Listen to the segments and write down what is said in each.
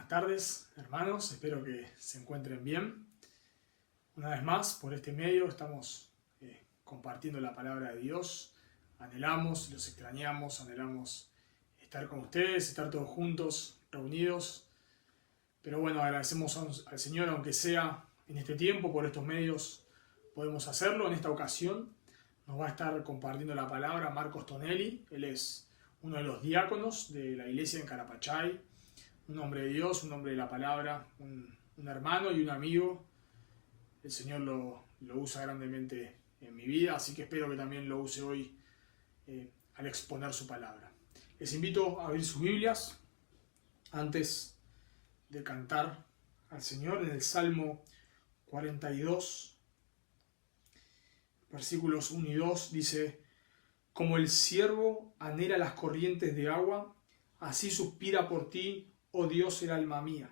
Buenas tardes, hermanos. Espero que se encuentren bien. Una vez más, por este medio estamos compartiendo la palabra de Dios. Anhelamos, los extrañamos, anhelamos estar con ustedes, estar todos juntos, reunidos. Pero bueno, agradecemos al Señor, aunque sea en este tiempo, por estos medios, podemos hacerlo. En esta ocasión nos va a estar compartiendo la palabra Marcos Tonelli. Él es uno de los diáconos de la iglesia en Carapachay. Un hombre de Dios, un hombre de la palabra, un hermano y un amigo. El Señor lo usa grandemente en mi vida, así que espero que también lo use hoy al exponer su palabra. Les invito a abrir sus Biblias antes de cantar al Señor en el Salmo 42, versículos 1 y 2, dice: Como el ciervo anhela las corrientes de agua, así suspira por ti, oh Dios, el alma mía.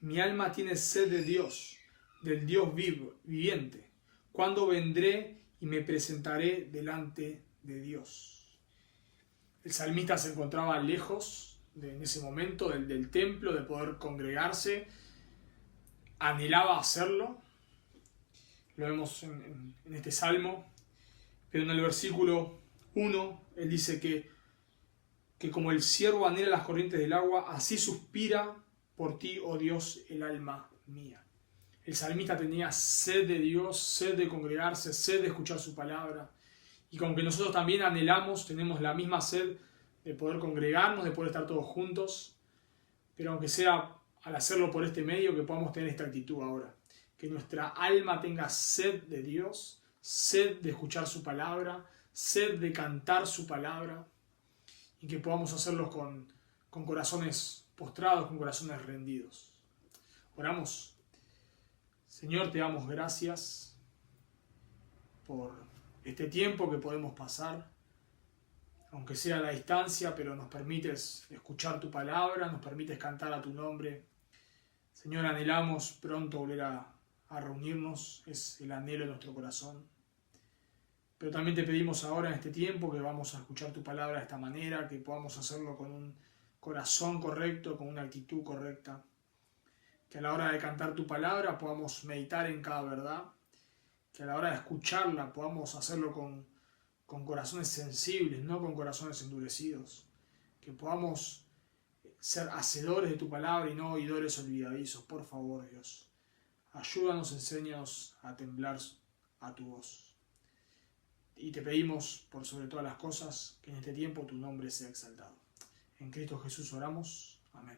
Mi alma tiene sed de Dios, del Dios viviente. ¿Cuándo vendré y me presentaré delante de Dios? El salmista se encontraba lejos en ese momento del templo, de poder congregarse. Anhelaba hacerlo. Lo vemos en este salmo. Pero en el versículo 1, él dice que como el ciervo anhela las corrientes del agua, así suspira por ti, oh Dios, el alma mía. El salmista tenía sed de Dios, sed de congregarse, sed de escuchar su palabra. Y como que nosotros también anhelamos, tenemos la misma sed de poder congregarnos, de poder estar todos juntos. Pero aunque sea al hacerlo por este medio, que podamos tener esta actitud ahora. Que nuestra alma tenga sed de Dios, sed de escuchar su palabra, sed de cantar su palabra. Y que podamos hacerlo con corazones postrados, con corazones rendidos. Oramos. Señor, te damos gracias por este tiempo que podemos pasar, aunque sea a la distancia, pero nos permites escuchar tu palabra, nos permites cantar a tu nombre. Señor, anhelamos pronto volver a reunirnos, es el anhelo de nuestro corazón. Pero también te pedimos ahora en este tiempo que vamos a escuchar tu palabra de esta manera, que podamos hacerlo con un corazón correcto, con una actitud correcta. Que a la hora de cantar tu palabra podamos meditar en cada verdad. Que a la hora de escucharla podamos hacerlo con corazones sensibles, no con corazones endurecidos. Que podamos ser hacedores de tu palabra y no oidores olvidadizos. Por favor, Dios, ayúdanos, enséñanos a temblar a tu voz. Y te pedimos, por sobre todas las cosas, que en este tiempo tu nombre sea exaltado. En Cristo Jesús oramos. Amén.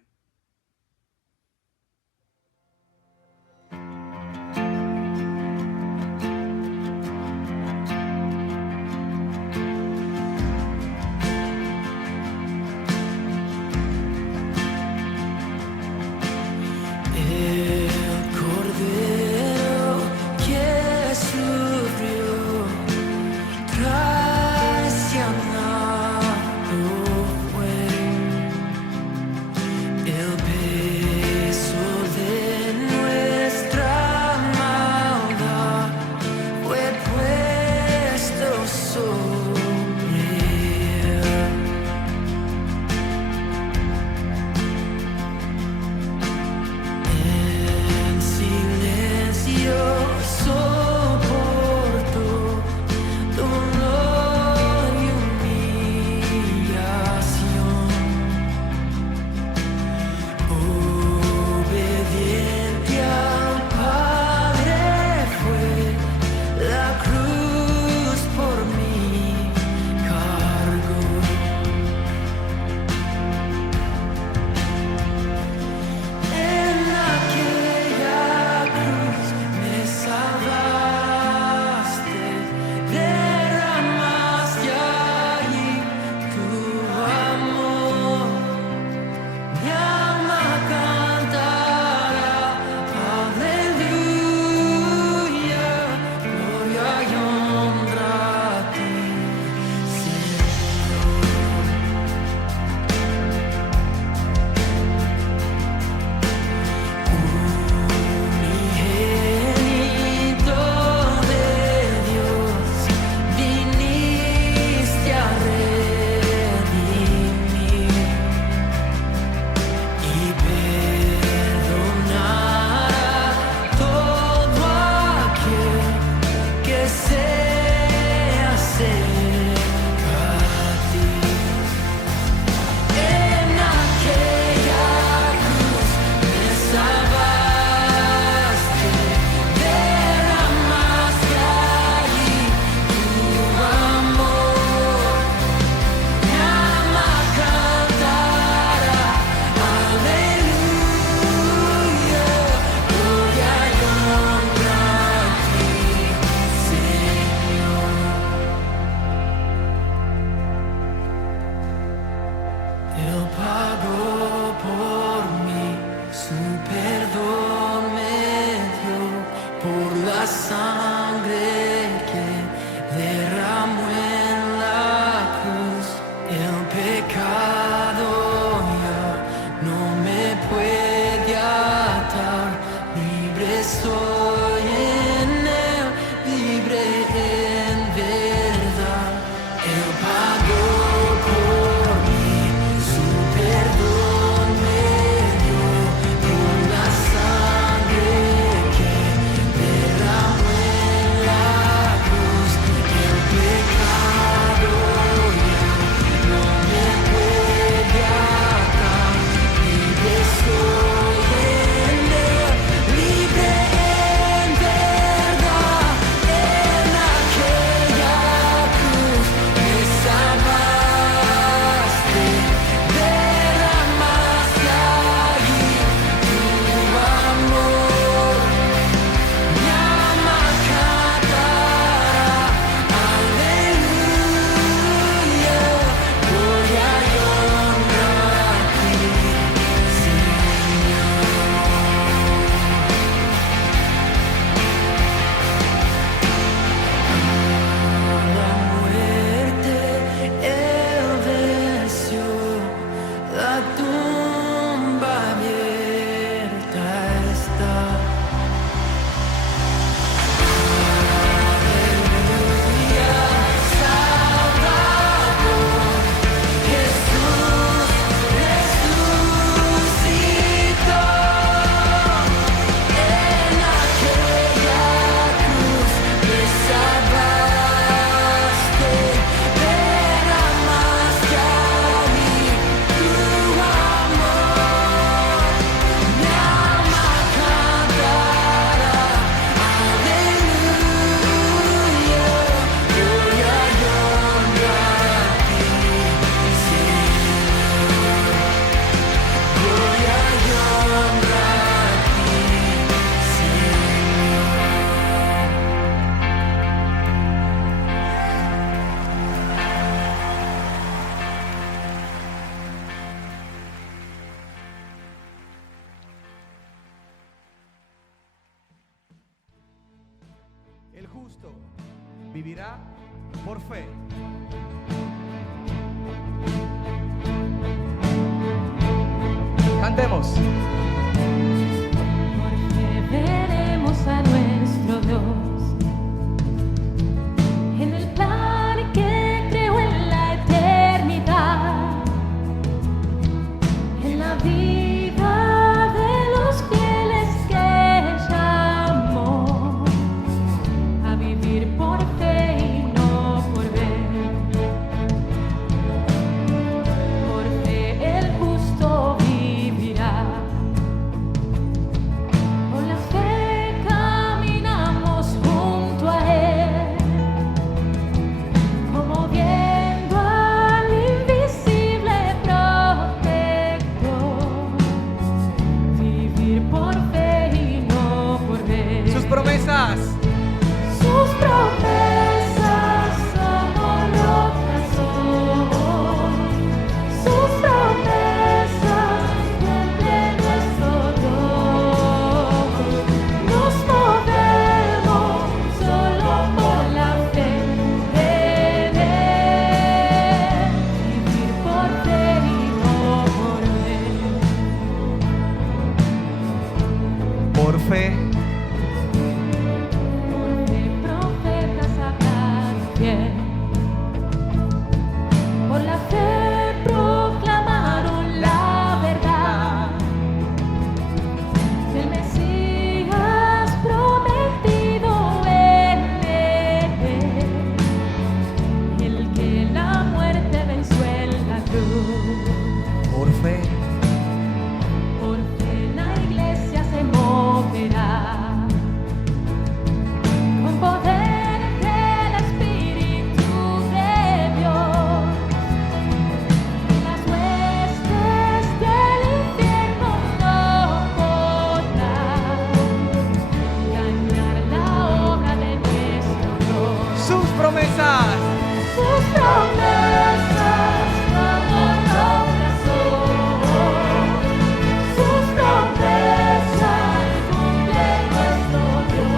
Traicionado fue justo vivirá por fe. Cantemos. Porque veremos a nuestro Dios en el plan que creó en la eternidad, en la vida de los fieles que llamó a vivir por fe y no por ver. Por fe el justo vivirá. Por la fe caminamos junto a Él, como viendo al invisible protector. Vivir por fe y no por ver. Sus promesas. Sus promesas somos rocas hoy. Sus promesas cumple nuestro Dios. Nos movemos solo por la fe en Él. Vivir por fe y no por ver. Por fe. Porque profetas hablaron bien. Por la fe proclamaron la verdad del Mesías prometido en Él, el que la muerte venció en la cruz. Por fe. Por fe la iglesia se moverá con poder del Espíritu de Dios. Las huestes del infierno no podrán dañar la obra de nuestro Dios. Sus promesas. Sus promesas como rocas son. Sus promesas cumple nuestro Dios.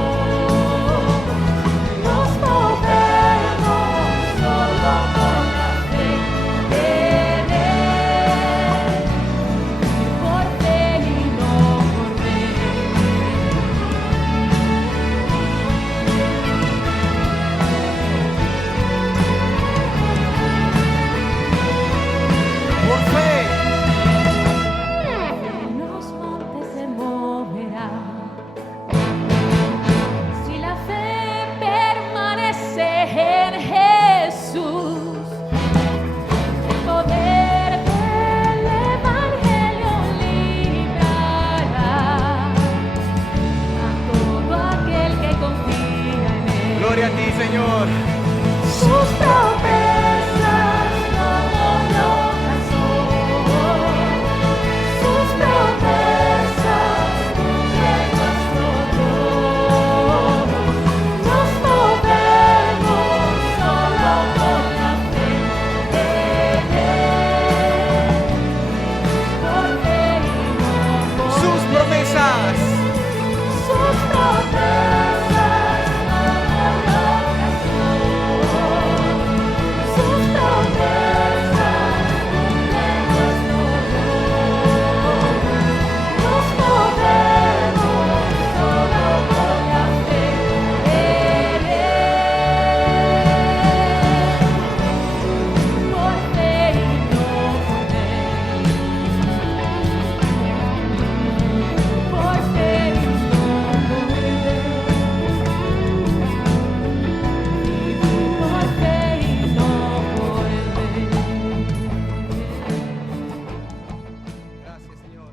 Nos movemos solo por la fe en Él. Por fe y no por ver. Por fe. Los montes se moverán. Si la fe permanece en Jesús, el poder del Evangelio librará a todo aquel que confía en Él. Gloria a ti, Señor. Sus promesas como rocas son. Sus promesas cumple nuestro Dios. Nos movemos solo por la fe en Él. Por fe y no por Sus ver. promesas. Sus promesas como rocas son. Sus promesas cumplen nuestro Dios. Nos movemos solo por la fe en Él. Por fe y no por ver. Por fe y no por ver. Por fe y no por ver. Gracias, Señor.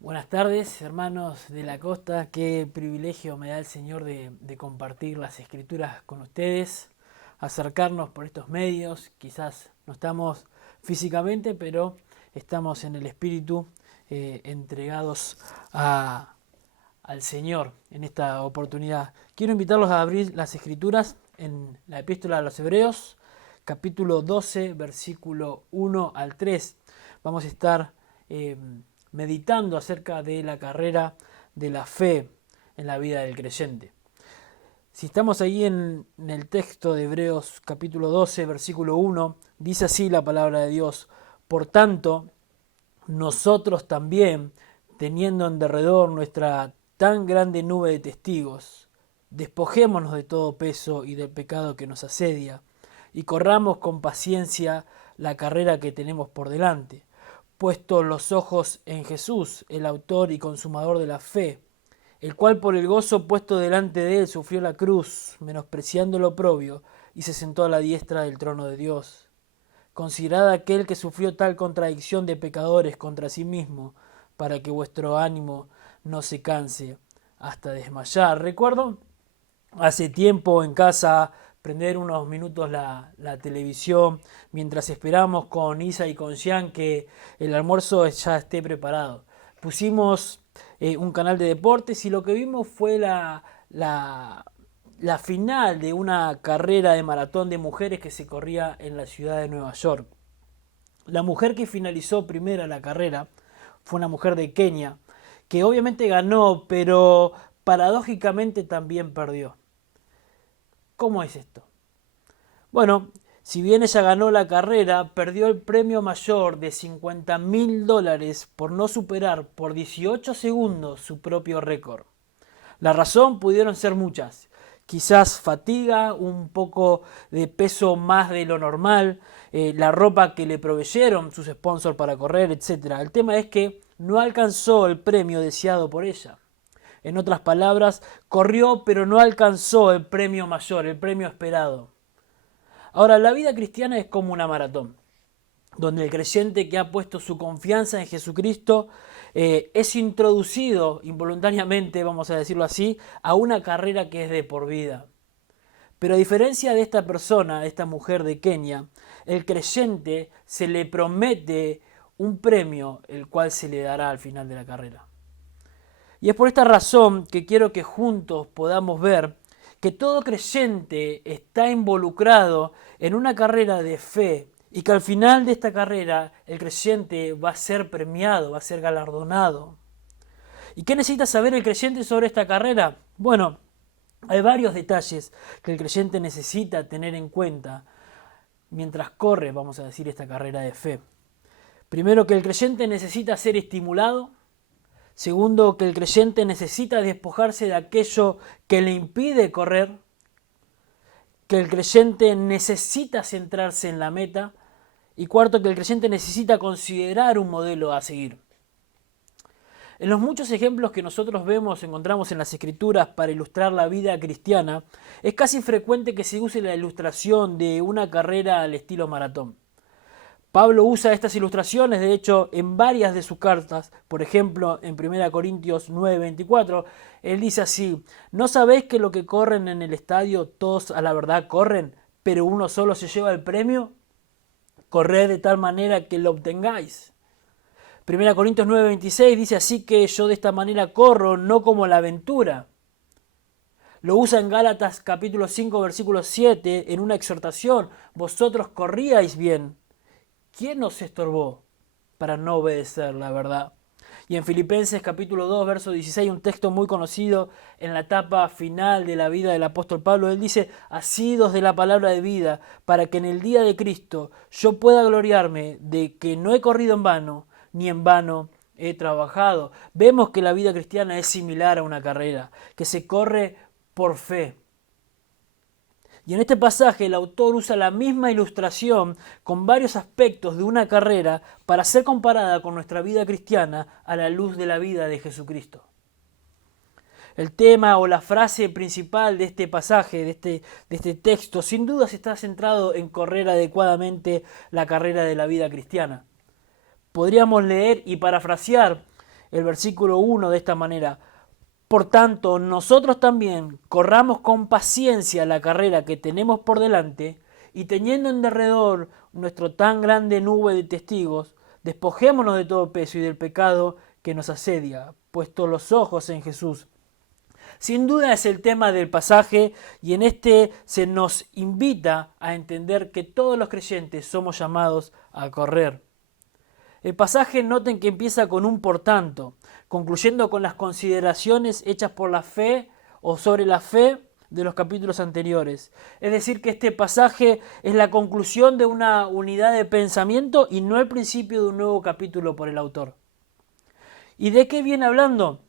Buenas tardes, hermanos de la costa. Qué privilegio me da el Señor de compartir las Escrituras con ustedes, acercarnos por estos medios. Quizás no estamos físicamente, pero estamos en el Espíritu, entregados al Señor en esta oportunidad. Quiero invitarlos a abrir las Escrituras en la Epístola a los Hebreos, capítulo 12, versículo 1 al 3. Vamos a estar meditando acerca de la carrera de la fe en la vida del creyente. Si estamos ahí en el texto de Hebreos capítulo 12, versículo 1, dice así la palabra de Dios: por tanto, nosotros también, teniendo en derredor nuestra tan grande nube de testigos, despojémonos de todo peso y del pecado que nos asedia, y corramos con paciencia la carrera que tenemos por delante, puestos los ojos en Jesús, el autor y consumador de la fe, el cual por el gozo puesto delante de él sufrió la cruz, menospreciando lo oprobio, y se sentó a la diestra del trono de Dios. Considerad aquel que sufrió tal contradicción de pecadores contra sí mismo, para que vuestro ánimo no se canse hasta desmayar. Recuerdo hace tiempo en casa prender unos minutos la televisión mientras esperamos con Isa y con Jean que el almuerzo ya esté preparado. Pusimos un canal de deportes y lo que vimos fue la final de una carrera de maratón de mujeres que se corría en la ciudad de Nueva York. La mujer que finalizó primera la carrera fue una mujer de Kenia, que obviamente ganó, pero paradójicamente también perdió. ¿Cómo es esto? Bueno, si bien ella ganó la carrera, perdió el premio mayor de $50.000 por no superar por 18 segundos su propio récord. La razón pudieron ser muchas. Quizás fatiga, un poco de peso más de lo normal, la ropa que le proveyeron sus sponsors para correr, etc. El tema es que no alcanzó el premio deseado por ella. En otras palabras, corrió pero no alcanzó el premio mayor, el premio esperado. Ahora, la vida cristiana es como una maratón, donde el creyente que ha puesto su confianza en Jesucristo es introducido involuntariamente, vamos a decirlo así, a una carrera que es de por vida. Pero a diferencia de esta persona, esta mujer de Kenia, el creyente se le promete un premio, el cual se le dará al final de la carrera. Y es por esta razón que quiero que juntos podamos ver que todo creyente está involucrado en una carrera de fe y que al final de esta carrera el creyente va a ser premiado, va a ser galardonado. ¿Y qué necesita saber el creyente sobre esta carrera? Bueno, hay varios detalles que el creyente necesita tener en cuenta mientras corre, vamos a decir, esta carrera de fe. Primero, que el creyente necesita ser estimulado. Segundo, que el creyente necesita despojarse de aquello que le impide correr. Que el creyente necesita centrarse en la meta. Y cuarto, que el creyente necesita considerar un modelo a seguir. En los muchos ejemplos que nosotros encontramos en las Escrituras para ilustrar la vida cristiana, es casi frecuente que se use la ilustración de una carrera al estilo maratón. Pablo usa estas ilustraciones, de hecho, en varias de sus cartas. Por ejemplo, en 1 Corintios 9:24, él dice así: ¿no sabéis que lo que corren en el estadio todos a la verdad corren, pero uno solo se lleva el premio? Corred de tal manera que lo obtengáis. 1 Corintios 9:26 dice: así que yo de esta manera corro, no como la aventura. Lo usa en Gálatas capítulo 5, versículo 7, en una exhortación: vosotros corríais bien. ¿Quién nos estorbó para no obedecer la verdad? Y en Filipenses capítulo 2, verso 16, un texto muy conocido en la etapa final de la vida del apóstol Pablo, él dice: asidos de la palabra de vida, para que en el día de Cristo yo pueda gloriarme de que no he corrido en vano, ni en vano he trabajado. Vemos que la vida cristiana es similar a una carrera, que se corre por fe. Y en este pasaje el autor usa la misma ilustración con varios aspectos de una carrera para ser comparada con nuestra vida cristiana a la luz de la vida de Jesucristo. El tema o la frase principal de este pasaje, de este texto, sin duda está centrado en correr adecuadamente la carrera de la vida cristiana. Podríamos leer y parafrasear el versículo 1 de esta manera: por tanto, nosotros también corramos con paciencia la carrera que tenemos por delante, y teniendo en derredor nuestro tan grande nube de testigos, despojémonos de todo peso y del pecado que nos asedia, puesto los ojos en Jesús. Sin duda es el tema del pasaje, y en este se nos invita a entender que todos los creyentes somos llamados a correr. El pasaje, noten que empieza con un por tanto, concluyendo con las consideraciones hechas por la fe o sobre la fe de los capítulos anteriores. Es decir, que este pasaje es la conclusión de una unidad de pensamiento y no el principio de un nuevo capítulo por el autor. ¿Y de qué viene hablando?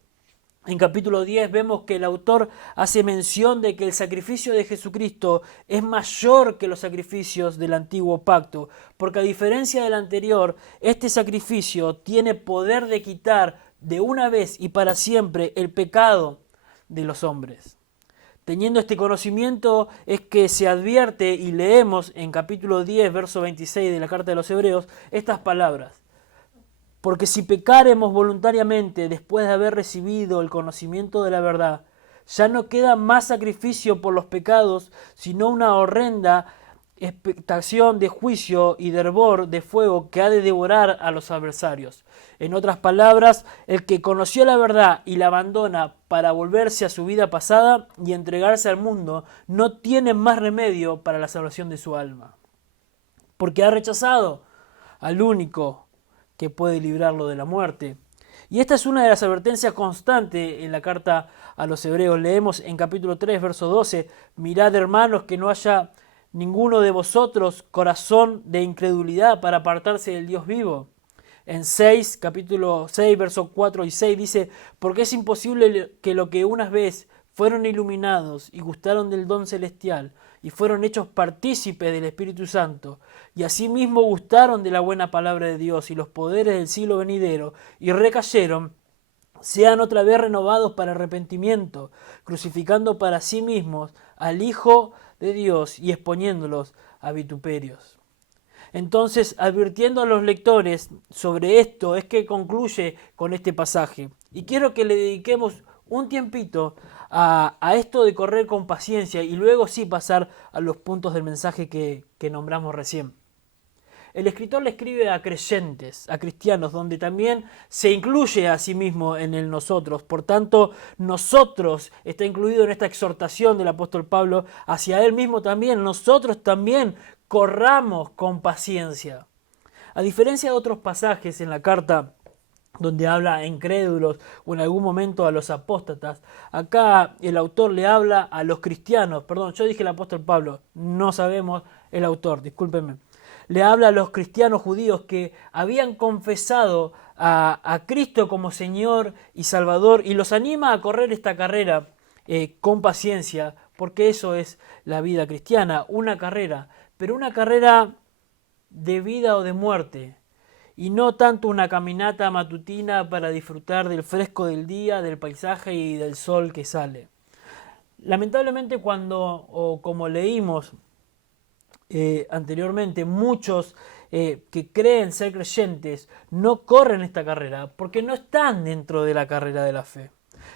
En capítulo 10 vemos que el autor hace mención de que el sacrificio de Jesucristo es mayor que los sacrificios del antiguo pacto, porque a diferencia del anterior, este sacrificio tiene poder de quitar de una vez y para siempre el pecado de los hombres. Teniendo este conocimiento es que se advierte y leemos en capítulo 10, verso 26 de la carta de los Hebreos, estas palabras. Porque si pecaremos voluntariamente después de haber recibido el conocimiento de la verdad, ya no queda más sacrificio por los pecados, sino una horrenda expectación de juicio y de hervor de fuego que ha de devorar a los adversarios. En otras palabras, el que conoció la verdad y la abandona para volverse a su vida pasada y entregarse al mundo, no tiene más remedio para la salvación de su alma. Porque ha rechazado al único que puede librarlo de la muerte. Y esta es una de las advertencias constantes en la carta a los Hebreos. Leemos en capítulo 3, verso 12, mirad, hermanos, que no haya ninguno de vosotros corazón de incredulidad para apartarse del Dios vivo. En capítulo 6, versos 4 y 6 dice, porque es imposible que lo que unas vez fueron iluminados y gustaron del don celestial y fueron hechos partícipes del Espíritu Santo, y asimismo gustaron de la buena palabra de Dios y los poderes del siglo venidero, y recayeron, sean otra vez renovados para arrepentimiento, crucificando para sí mismos al Hijo de Dios y exponiéndolos a vituperios. Entonces, advirtiendo a los lectores sobre esto, es que concluye con este pasaje. Y quiero que le dediquemos un tiempito a esto de correr con paciencia y luego sí pasar a los puntos del mensaje que nombramos recién. El escritor le escribe a creyentes, a cristianos, donde también se incluye a sí mismo en el nosotros. Por tanto, nosotros está incluido en esta exhortación del apóstol Pablo hacia él mismo también. Nosotros también corramos con paciencia. A diferencia de otros pasajes en la carta donde habla a incrédulos o en algún momento a los apóstatas, acá el autor le habla a los cristianos. Perdón, yo dije el apóstol Pablo, no sabemos el autor, discúlpenme. Le habla a los cristianos judíos que habían confesado a Cristo como Señor y Salvador y los anima a correr esta carrera con paciencia, porque eso es la vida cristiana, una carrera, pero una carrera de vida o de muerte, y no tanto una caminata matutina para disfrutar del fresco del día, del paisaje y del sol que sale. Lamentablemente como leímos anteriormente, muchos que creen ser creyentes no corren esta carrera porque no están dentro de la carrera de la fe.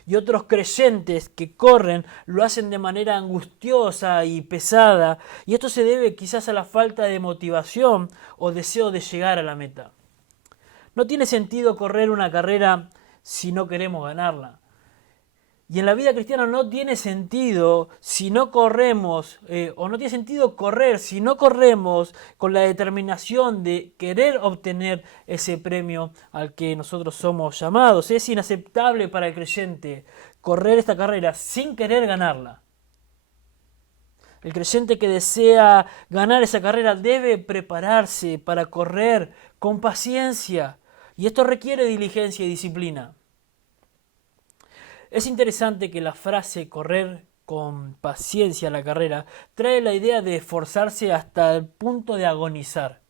Y otros creyentes que corren lo hacen de manera angustiosa y pesada, y esto se debe quizás a la falta de motivación o deseo de llegar a la meta. No tiene sentido correr una carrera si no queremos ganarla. Y en la vida cristiana no tiene sentido si no corremos, o no tiene sentido correr si no corremos con la determinación de querer obtener ese premio al que nosotros somos llamados. Es inaceptable para el creyente correr esta carrera sin querer ganarla. El creyente que desea ganar esa carrera debe prepararse para correr con paciencia. Y esto requiere diligencia y disciplina. Es interesante que la frase correr con paciencia la carrera trae la idea de esforzarse hasta el punto de agonizar.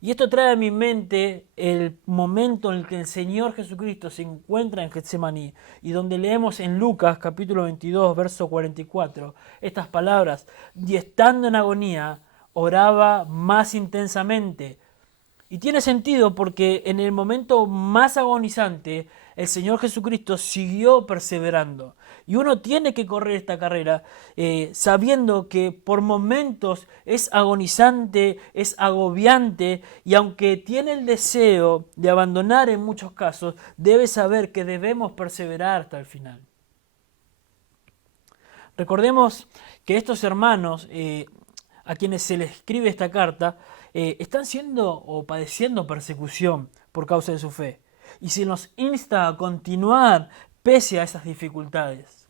Y esto trae a mi mente el momento en el que el Señor Jesucristo se encuentra en Getsemaní y donde leemos en Lucas capítulo 22, verso 44, estas palabras: y estando en agonía, oraba más intensamente. Y tiene sentido porque en el momento más agonizante el Señor Jesucristo siguió perseverando. Y uno tiene que correr esta carrera sabiendo que por momentos es agonizante, es agobiante, y aunque tiene el deseo de abandonar en muchos casos, debe saber que debemos perseverar hasta el final. Recordemos que estos hermanos a quienes se les escribe esta carta están siendo o padeciendo persecución por causa de su fe, y se nos insta a continuar pese a esas dificultades.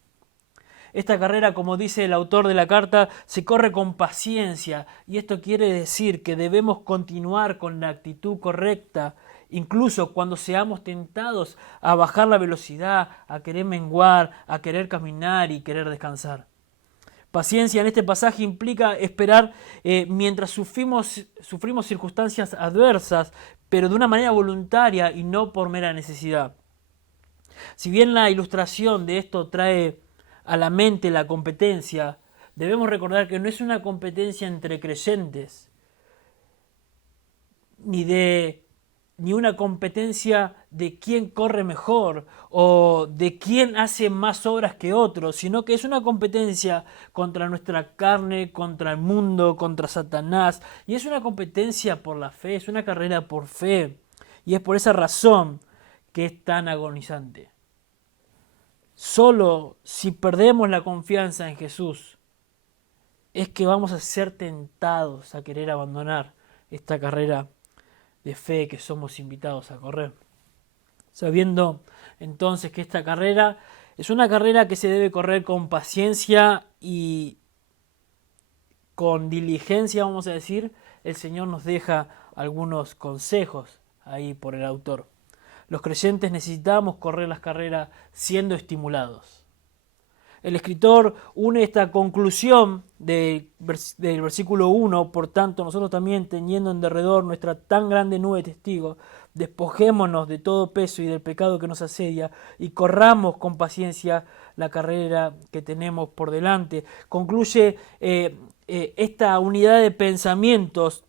Esta carrera, como dice el autor de la carta, se corre con paciencia, y esto quiere decir que debemos continuar con la actitud correcta, incluso cuando seamos tentados a bajar la velocidad, a querer menguar, a querer caminar y querer descansar. Paciencia en este pasaje implica esperar mientras sufrimos circunstancias adversas, pero de una manera voluntaria y no por mera necesidad. Si bien la ilustración de esto trae a la mente la competencia, debemos recordar que no es una competencia entre creyentes, ni una competencia de quién corre mejor o de quién hace más obras que otro, sino que es una competencia contra nuestra carne, contra el mundo, contra Satanás, y es una competencia por la fe, es una carrera por fe, y es por esa razón que es tan agonizante. Solo si perdemos la confianza en Jesús es que vamos a ser tentados a querer abandonar esta carrera de fe que somos invitados a correr. Sabiendo entonces que esta carrera es una carrera que se debe correr con paciencia y con diligencia, vamos a decir, el Señor nos deja algunos consejos ahí por el autor. Los creyentes necesitamos correr las carreras siendo estimulados. El escritor une esta conclusión del versículo 1, por tanto nosotros también, teniendo en derredor nuestra tan grande nube de testigos, despojémonos de todo peso y del pecado que nos asedia y corramos con paciencia la carrera que tenemos por delante. Concluye esta unidad de pensamientos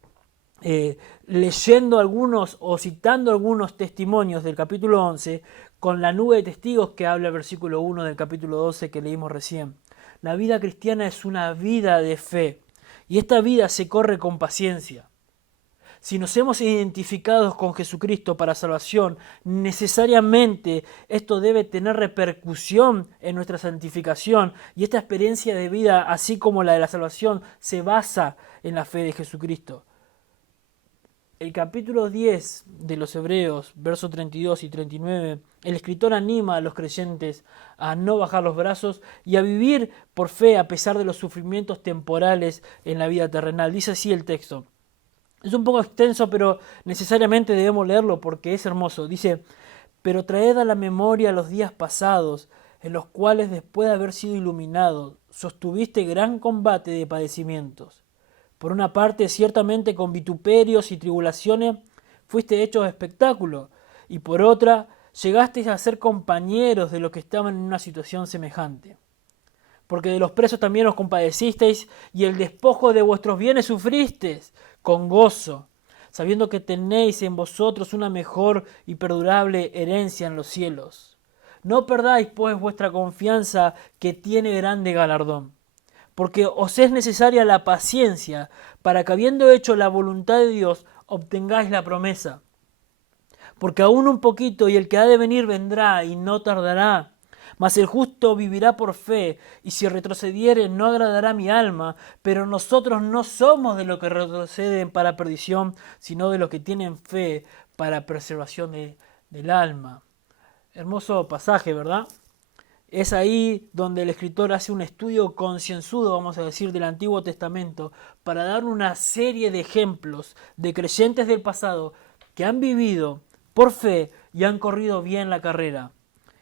leyendo algunos o citando algunos testimonios del capítulo 11 con la nube de testigos que habla el versículo 1 del capítulo 12 que leímos recién. La vida cristiana es una vida de fe y esta vida se corre con paciencia. Si nos hemos identificado con Jesucristo para salvación, necesariamente esto debe tener repercusión en nuestra santificación, y esta experiencia de vida, así como la de la salvación, se basa en la fe de Jesucristo. El capítulo 10 de los Hebreos, versos 32 y 39, el escritor anima a los creyentes a no bajar los brazos y a vivir por fe a pesar de los sufrimientos temporales en la vida terrenal. Dice así el texto. Es un poco extenso, pero necesariamente debemos leerlo porque es hermoso. Dice, pero traed a la memoria los días pasados, en los cuales después de haber sido iluminados, sostuviste gran combate de padecimientos. Por una parte, ciertamente con vituperios y tribulaciones fuiste hechos espectáculo, y por otra, llegasteis a ser compañeros de los que estaban en una situación semejante. Porque de los presos también os compadecisteis, y el despojo de vuestros bienes sufristeis con gozo, sabiendo que tenéis en vosotros una mejor y perdurable herencia en los cielos. No perdáis, pues, vuestra confianza, que tiene grande galardón. Porque os es necesaria la paciencia, para que habiendo hecho la voluntad de Dios, obtengáis la promesa. Porque aún un poquito, y el que ha de venir vendrá, y no tardará. Mas el justo vivirá por fe, y si retrocediere no agradará mi alma, pero nosotros no somos de los que retroceden para perdición, sino de los que tienen fe para preservación del alma. Hermoso pasaje, ¿verdad? Es ahí donde el escritor hace un estudio concienzudo, vamos a decir, del Antiguo Testamento, para dar una serie de ejemplos de creyentes del pasado que han vivido por fe y han corrido bien la carrera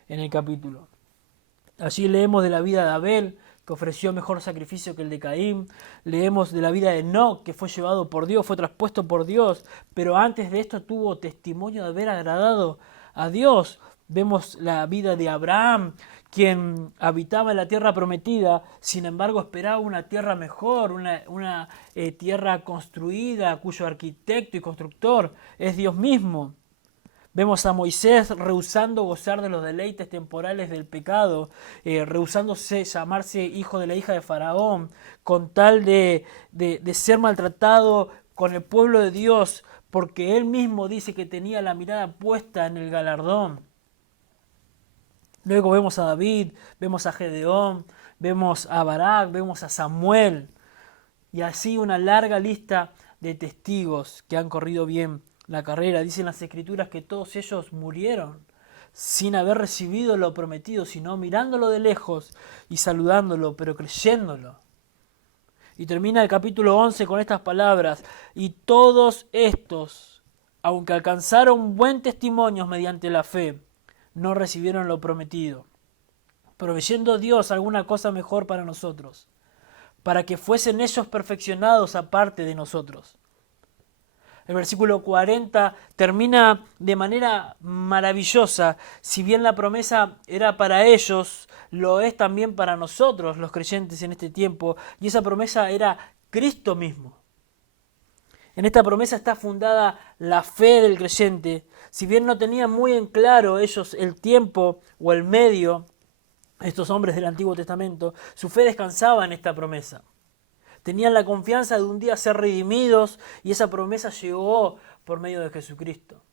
en el capítulo. Allí leemos de la vida de Abel, que ofreció mejor sacrificio que el de Caín. Leemos de la vida de Enoc, que fue llevado por Dios, fue traspuesto por Dios, pero antes de esto tuvo testimonio de haber agradado a Dios. Vemos la vida de Abraham, quien habitaba en la tierra prometida, sin embargo esperaba una tierra mejor, una tierra construida, cuyo arquitecto y constructor es Dios mismo. Vemos a Moisés rehusando gozar de los deleites temporales del pecado, rehusándose llamarse hijo de la hija de Faraón, con tal de ser maltratado con el pueblo de Dios, porque él mismo dice que tenía la mirada puesta en el galardón. Luego vemos a David, vemos a Gedeón, vemos a Barak, vemos a Samuel, y así una larga lista de testigos que han corrido bien la carrera. Dicen las Escrituras que todos ellos murieron sin haber recibido lo prometido, sino mirándolo de lejos y saludándolo, pero creyéndolo. Y termina el capítulo 11 con estas palabras: y todos estos, aunque alcanzaron buen testimonio mediante la fe, no recibieron lo prometido, proveyendo Dios alguna cosa mejor para nosotros, para que fuesen ellos perfeccionados aparte de nosotros. El versículo 40 termina de manera maravillosa. Si bien la promesa era para ellos, lo es también para nosotros, los creyentes en este tiempo. Y esa promesa era Cristo mismo. En esta promesa está fundada la fe del creyente. Si bien no tenían muy en claro ellos el tiempo o el medio, estos hombres del Antiguo Testamento, su fe descansaba en esta promesa. Tenían la confianza de un día ser redimidos y esa promesa llegó por medio de Jesucristo.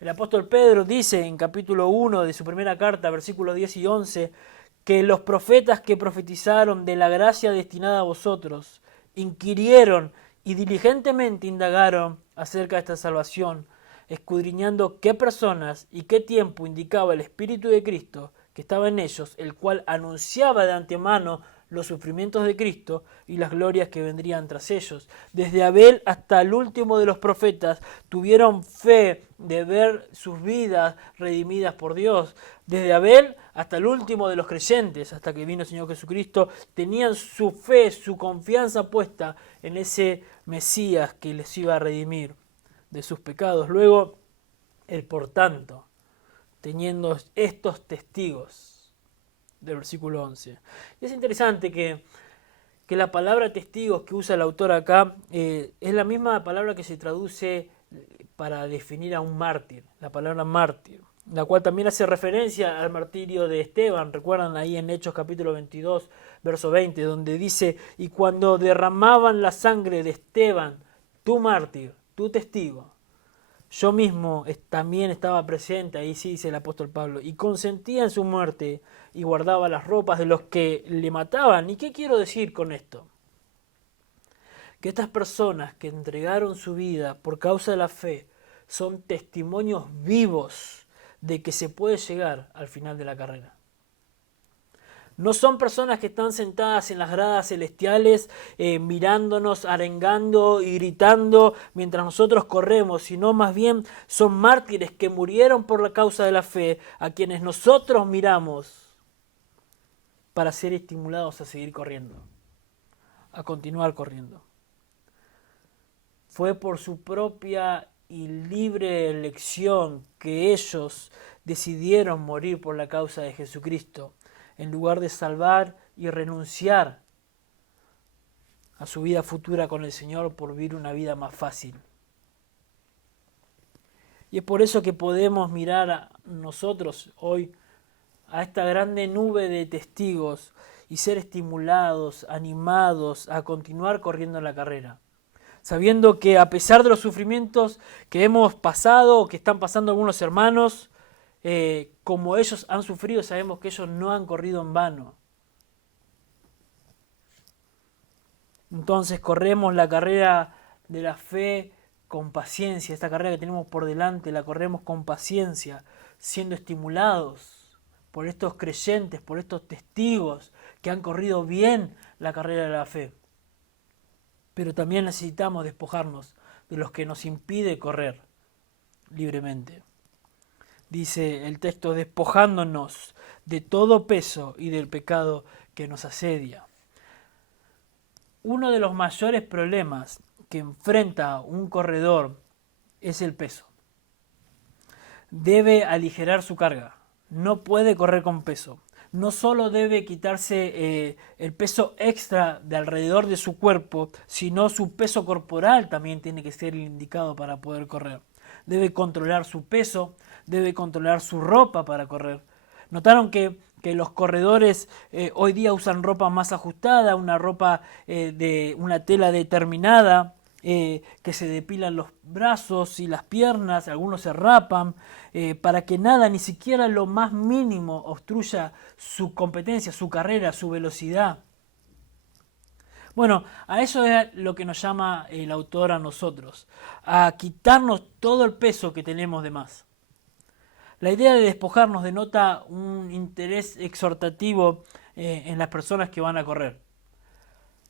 El apóstol Pedro dice en capítulo 1 de su primera carta, versículos 10 y 11, que los profetas que profetizaron de la gracia destinada a vosotros inquirieron y diligentemente indagaron acerca de esta salvación, escudriñando qué personas y qué tiempo indicaba el Espíritu de Cristo que estaba en ellos, el cual anunciaba de antemano los sufrimientos de Cristo y las glorias que vendrían tras ellos. Desde Abel hasta el último de los profetas tuvieron fe de ver sus vidas redimidas por Dios. Desde Abel hasta el último de los creyentes, hasta que vino el Señor Jesucristo, tenían su fe, su confianza puesta en ese Mesías que les iba a redimir de sus pecados. Luego, el por tanto, teniendo estos testigos, del versículo 11. Y es interesante que la palabra testigos que usa el autor acá es la misma palabra que se traduce para definir a un mártir, la palabra mártir, la cual también hace referencia al martirio de Esteban. Recuerdan ahí en Hechos capítulo 22, verso 20, donde dice: y cuando derramaban la sangre de Esteban, tu mártir, tu testigo, yo mismo también estaba presente, ahí sí dice el apóstol Pablo, y consentía en su muerte y guardaba las ropas de los que le mataban. ¿Y qué quiero decir con esto? Que estas personas que entregaron su vida por causa de la fe son testimonios vivos de que se puede llegar al final de la carrera. No son personas que están sentadas en las gradas celestiales mirándonos, arengando y gritando mientras nosotros corremos, sino más bien son mártires que murieron por la causa de la fe, a quienes nosotros miramos para ser estimulados a seguir corriendo, a continuar corriendo. Fue por su propia y libre elección que ellos decidieron morir por la causa de Jesucristo, en lugar de salvar y renunciar a su vida futura con el Señor por vivir una vida más fácil. Y es por eso que podemos mirar a nosotros hoy a esta grande nube de testigos y ser estimulados, animados a continuar corriendo la carrera, sabiendo que a pesar de los sufrimientos que hemos pasado o que están pasando algunos hermanos, como ellos han sufrido, sabemos que ellos no han corrido en vano. Entonces corremos la carrera de la fe con paciencia. Esta carrera que tenemos por delante la corremos con paciencia, siendo estimulados por estos creyentes, por estos testigos que han corrido bien la carrera de la fe. Pero también necesitamos despojarnos de los que nos impide correr libremente. Dice el texto: despojándonos de todo peso y del pecado que nos asedia. Uno de los mayores problemas que enfrenta un corredor es el peso. Debe aligerar su carga, no puede correr con peso. No solo debe quitarse el peso extra de alrededor de su cuerpo, sino su peso corporal también tiene que ser indicado para poder correr. Debe controlar su peso, debe controlar su ropa para correr. Notaron que los corredores hoy día usan ropa más ajustada, una ropa de una tela determinada, que se depilan los brazos y las piernas, algunos se rapan, para que nada, ni siquiera lo más mínimo, obstruya su competencia, su carrera, su velocidad. Bueno, a eso es lo que nos llama el autor a nosotros, a quitarnos todo el peso que tenemos de más. La idea de despojarnos denota un interés exhortativo en las personas que van a correr.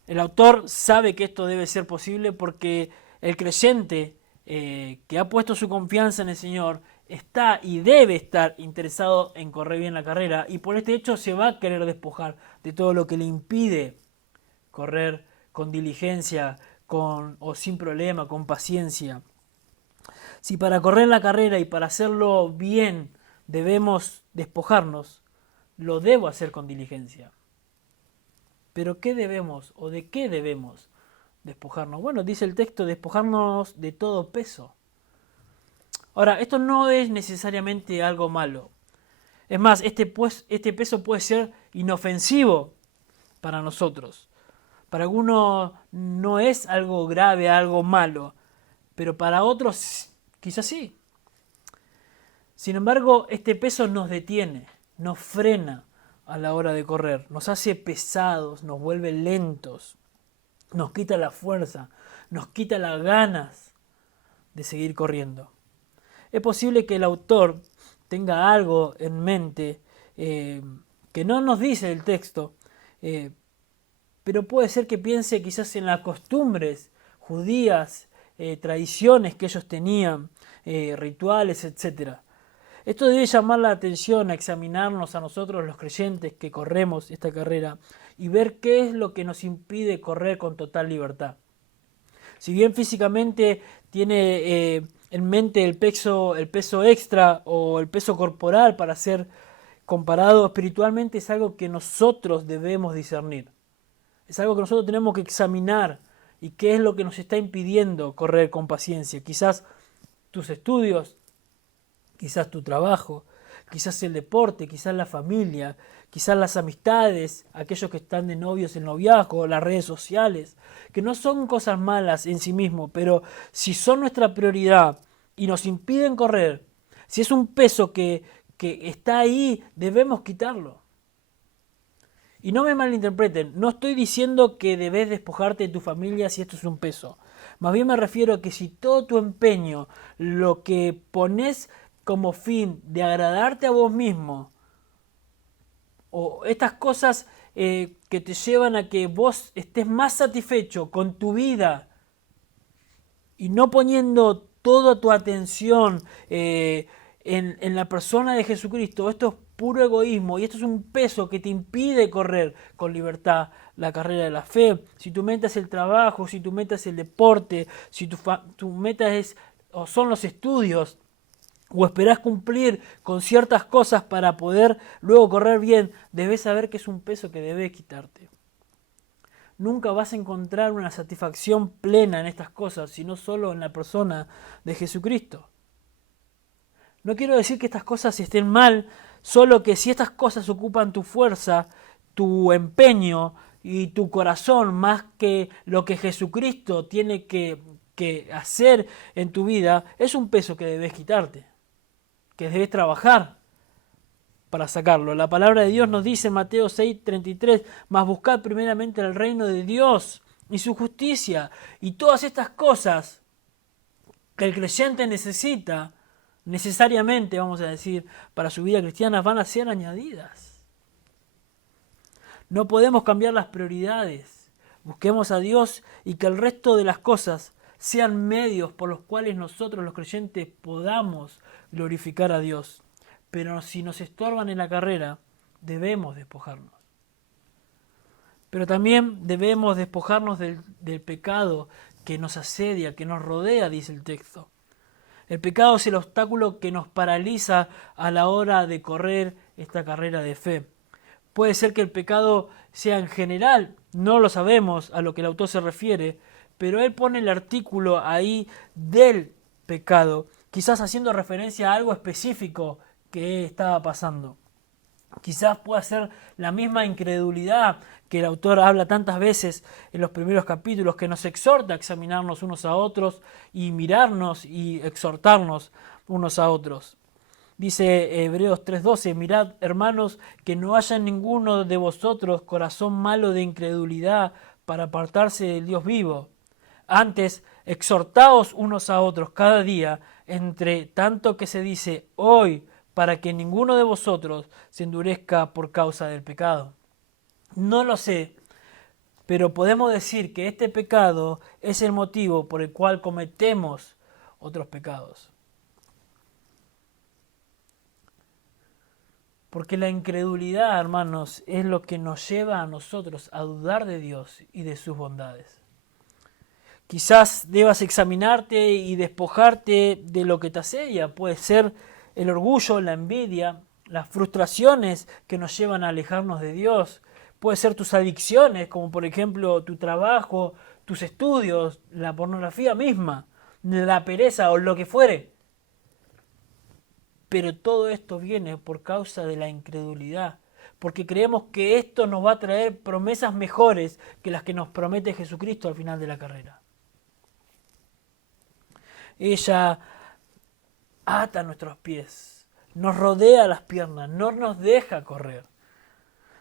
El autor sabe que esto debe ser posible porque el creyente que ha puesto su confianza en el Señor está y debe estar interesado en correr bien la carrera, y por este hecho se va a querer despojar de todo lo que le impide correr con diligencia, o sin problema, con paciencia. Si para correr la carrera y para hacerlo bien debemos despojarnos, lo debo hacer con diligencia. Pero ¿qué debemos o de qué debemos despojarnos? Bueno, dice el texto, despojarnos de todo peso. Ahora, esto no es necesariamente algo malo. Es más, este peso puede ser inofensivo para nosotros. Para algunos no es algo grave, algo malo, pero para otros quizás sí. Sin embargo, este peso nos detiene, nos frena a la hora de correr, nos hace pesados, nos vuelve lentos, nos quita la fuerza, nos quita las ganas de seguir corriendo. Es posible que el autor tenga algo en mente que no nos dice el texto, pero puede ser que piense quizás en las costumbres judías, tradiciones que ellos tenían, rituales, etc. Esto debe llamar la atención a examinarnos a nosotros los creyentes que corremos esta carrera y ver qué es lo que nos impide correr con total libertad. Si bien físicamente tiene en mente el peso extra o el peso corporal para ser comparado, espiritualmente es algo que nosotros debemos discernir. Es algo que nosotros tenemos que examinar y qué es lo que nos está impidiendo correr con paciencia. Quizás tus estudios, quizás tu trabajo, quizás el deporte, quizás la familia, quizás las amistades, aquellos que están de novios en noviazgo, las redes sociales, que no son cosas malas en sí mismo, pero si son nuestra prioridad y nos impiden correr, si es un peso que está ahí, debemos quitarlo. Y no me malinterpreten, no estoy diciendo que debes despojarte de tu familia si esto es un peso. Más bien me refiero a que si todo tu empeño, lo que pones como fin de agradarte a vos mismo, o estas cosas que te llevan a que vos estés más satisfecho con tu vida y no poniendo toda tu atención en la persona de Jesucristo, esto es puro egoísmo y esto es un peso que te impide correr con libertad la carrera de la fe. Si tu meta es el trabajo, si tu meta es el deporte, si tu meta son los estudios, o esperás cumplir con ciertas cosas para poder luego correr bien, debes saber que es un peso que debes quitarte. Nunca vas a encontrar una satisfacción plena en estas cosas, sino solo en la persona de Jesucristo. No quiero decir que estas cosas estén mal, solo que si estas cosas ocupan tu fuerza, tu empeño y tu corazón más que lo que Jesucristo tiene que hacer en tu vida, es un peso que debes quitarte, que debes trabajar para sacarlo. La palabra de Dios nos dice en Mateo 6:33, mas buscad primeramente el reino de Dios y su justicia, y todas estas cosas que el creyente necesita, necesariamente, vamos a decir, para su vida cristiana, van a ser añadidas. No podemos cambiar las prioridades. Busquemos a Dios y que el resto de las cosas sean medios por los cuales nosotros los creyentes podamos glorificar a Dios. Pero si nos estorban en la carrera, debemos despojarnos. Pero también debemos despojarnos del pecado que nos asedia, que nos rodea, dice el texto. El pecado es el obstáculo que nos paraliza a la hora de correr esta carrera de fe. Puede ser que el pecado sea en general, no lo sabemos a lo que el autor se refiere, pero él pone el artículo ahí del pecado, quizás haciendo referencia a algo específico que estaba pasando. Quizás pueda ser la misma incredulidad que el autor habla tantas veces en los primeros capítulos, que nos exhorta a examinarnos unos a otros y mirarnos y exhortarnos unos a otros. Dice Hebreos 3:12, mirad, hermanos, que no haya en ninguno de vosotros corazón malo de incredulidad para apartarse del Dios vivo. Antes, exhortaos unos a otros cada día, entre tanto que se dice hoy, para que ninguno de vosotros se endurezca por causa del pecado. No lo sé, pero podemos decir que este pecado es el motivo por el cual cometemos otros pecados. Porque la incredulidad, hermanos, es lo que nos lleva a nosotros a dudar de Dios y de sus bondades. Quizás debas examinarte y despojarte de lo que te asedia. Puede ser el orgullo, la envidia, las frustraciones que nos llevan a alejarnos de Dios. Puede ser tus adicciones, como por ejemplo tu trabajo, tus estudios, la pornografía misma, la pereza o lo que fuere. Pero todo esto viene por causa de la incredulidad, porque creemos que esto nos va a traer promesas mejores que las que nos promete Jesucristo al final de la carrera. Ella ata nuestros pies, nos rodea las piernas, no nos deja correr.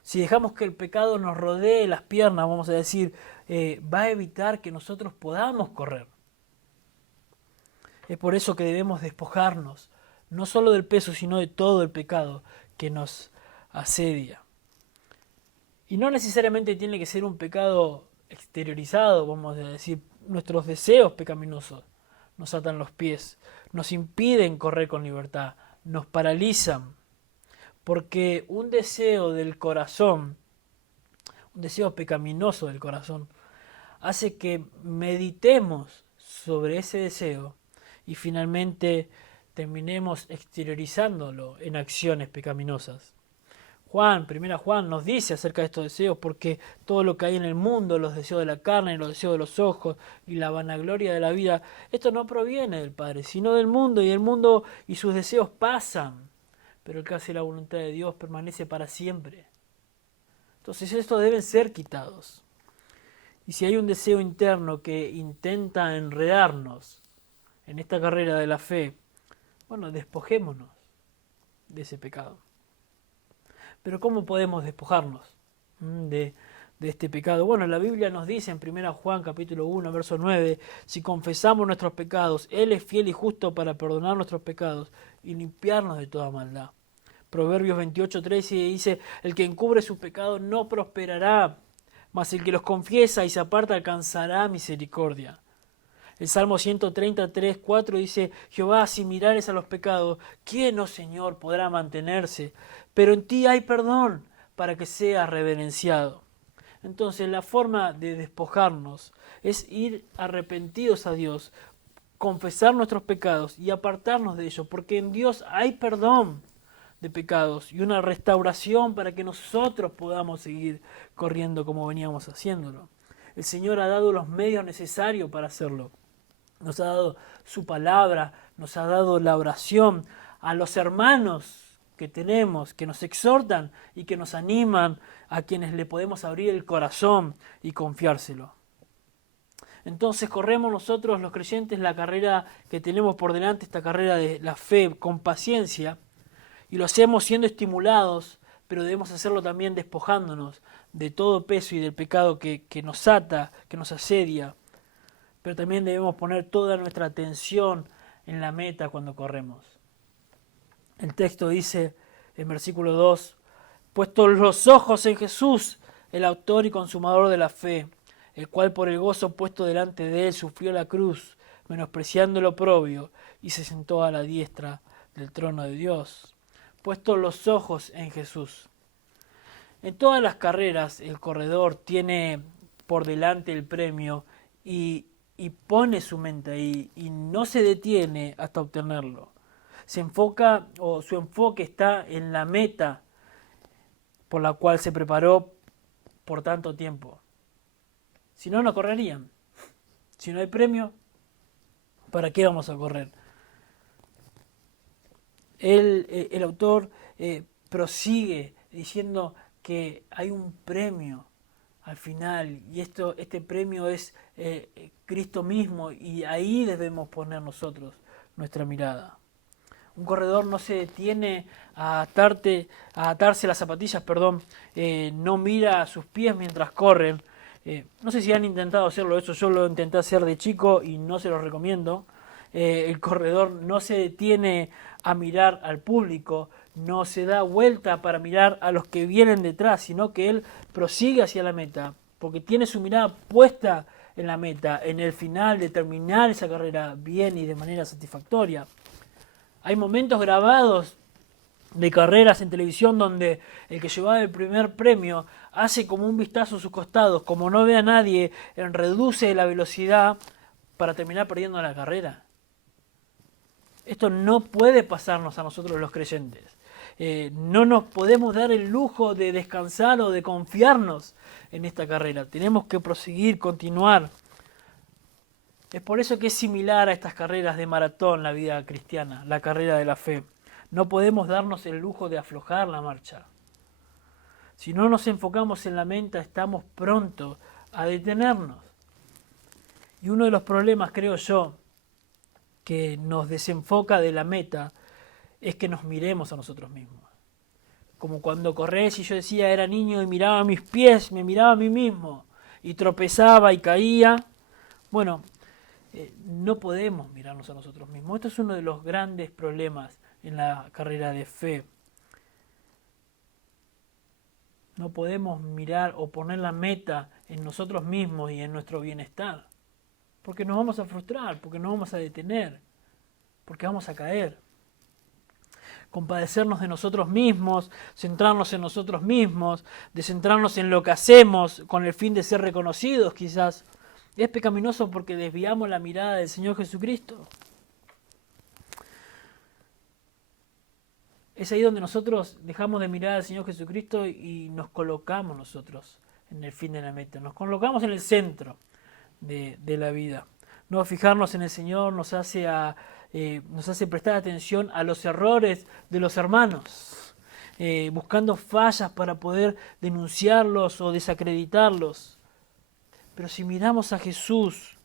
Si dejamos que el pecado nos rodee las piernas, vamos a decir, va a evitar que nosotros podamos correr. Es por eso que debemos despojarnos, no solo del peso, sino de todo el pecado que nos asedia. Y no necesariamente tiene que ser un pecado exteriorizado, vamos a decir, nuestros deseos pecaminosos nos atan los pies, nos impiden correr con libertad, nos paralizan. Porque un deseo del corazón, un deseo pecaminoso del corazón, hace que meditemos sobre ese deseo y finalmente terminemos exteriorizándolo en acciones pecaminosas. Primera Juan nos dice acerca de estos deseos, porque todo lo que hay en el mundo, los deseos de la carne, los deseos de los ojos y la vanagloria de la vida, esto no proviene del Padre, sino del mundo, y el mundo y sus deseos pasan, pero el que hace la voluntad de Dios permanece para siempre. Entonces estos deben ser quitados. Y si hay un deseo interno que intenta enredarnos en esta carrera de la fe, bueno, despojémonos de ese pecado. Pero ¿cómo podemos despojarnos de este pecado? Bueno, la Biblia nos dice en 1 Juan capítulo 1, verso 9, si confesamos nuestros pecados, Él es fiel y justo para perdonar nuestros pecados y limpiarnos de toda maldad. Proverbios 28, 13 dice, el que encubre sus pecados no prosperará, mas el que los confiesa y se aparta alcanzará misericordia. El Salmo 133, 4 dice, Jehová, si mirares a los pecados, ¿quién, oh Señor, podrá mantenerse? Pero en ti hay perdón para que seas reverenciado. Entonces la forma de despojarnos es ir arrepentidos a Dios, confesar nuestros pecados y apartarnos de ellos, porque en Dios hay perdón de pecados y una restauración para que nosotros podamos seguir corriendo como veníamos haciéndolo. El Señor ha dado los medios necesarios para hacerlo. Nos ha dado su palabra, nos ha dado la oración, a los hermanos que tenemos, que nos exhortan y que nos animan, a quienes le podemos abrir el corazón y confiárselo. Entonces corremos nosotros los creyentes la carrera que tenemos por delante, esta carrera de la fe con paciencia, y lo hacemos siendo estimulados, pero debemos hacerlo también despojándonos de todo peso y del pecado que nos ata, que nos asedia. Pero también debemos poner toda nuestra atención en la meta cuando corremos. El texto dice en versículo 2, puestos los ojos en Jesús, el autor y consumador de la fe, el cual por el gozo puesto delante de él sufrió la cruz, menospreciando el oprobio, y se sentó a la diestra del trono de Dios. Puestos los ojos en Jesús. En todas las carreras el corredor tiene por delante el premio y pone su mente ahí y no se detiene hasta obtenerlo. Se enfoca, o su enfoque está en la meta por la cual se preparó por tanto tiempo. Si no, no correrían. Si no hay premio, ¿para qué vamos a correr? El autor prosigue diciendo que hay un premio al final, y este premio es Cristo mismo, y ahí debemos poner nosotros nuestra mirada. Un corredor no se detiene a atarse las zapatillas, no mira a sus pies mientras corren. No sé si han intentado hacerlo eso, yo lo intenté hacer de chico y no se lo recomiendo. el corredor no se detiene a mirar al público, no se da vuelta para mirar a los que vienen detrás, sino que él prosigue hacia la meta, porque tiene su mirada puesta en la meta, en el final de terminar esa carrera bien y de manera satisfactoria. Hay momentos grabados de carreras en televisión donde el que llevaba el primer premio hace como un vistazo a sus costados, como no ve a nadie, reduce la velocidad para terminar perdiendo la carrera. Esto no puede pasarnos a nosotros los creyentes. No nos podemos dar el lujo de descansar o de confiarnos en esta carrera. Tenemos que proseguir, continuar. Es por eso que es similar a estas carreras de maratón la vida cristiana, la carrera de la fe. No podemos darnos el lujo de aflojar la marcha. Si no nos enfocamos en la meta, estamos prontos a detenernos. Y uno de los problemas, creo yo, que nos desenfoca de la meta es que nos miremos a nosotros mismos. Como cuando corres y yo decía, era niño y miraba mis pies, me miraba a mí mismo y tropezaba y caía. Bueno, no podemos mirarnos a nosotros mismos. Esto es uno de los grandes problemas en la carrera de fe. No podemos mirar o poner la meta en nosotros mismos y en nuestro bienestar. Porque nos vamos a frustrar, porque nos vamos a detener, porque vamos a caer. Compadecernos de nosotros mismos, centrarnos en nosotros mismos, de centrarnos en lo que hacemos con el fin de ser reconocidos quizás, es pecaminoso porque desviamos la mirada del Señor Jesucristo. Es ahí donde nosotros dejamos de mirar al Señor Jesucristo y nos colocamos nosotros en el fin de la meta. Nos colocamos en el centro de la vida. No fijarnos en el Señor nos hace prestar atención a los errores de los hermanos, buscando fallas para poder denunciarlos o desacreditarlos. Pero si miramos a Jesús,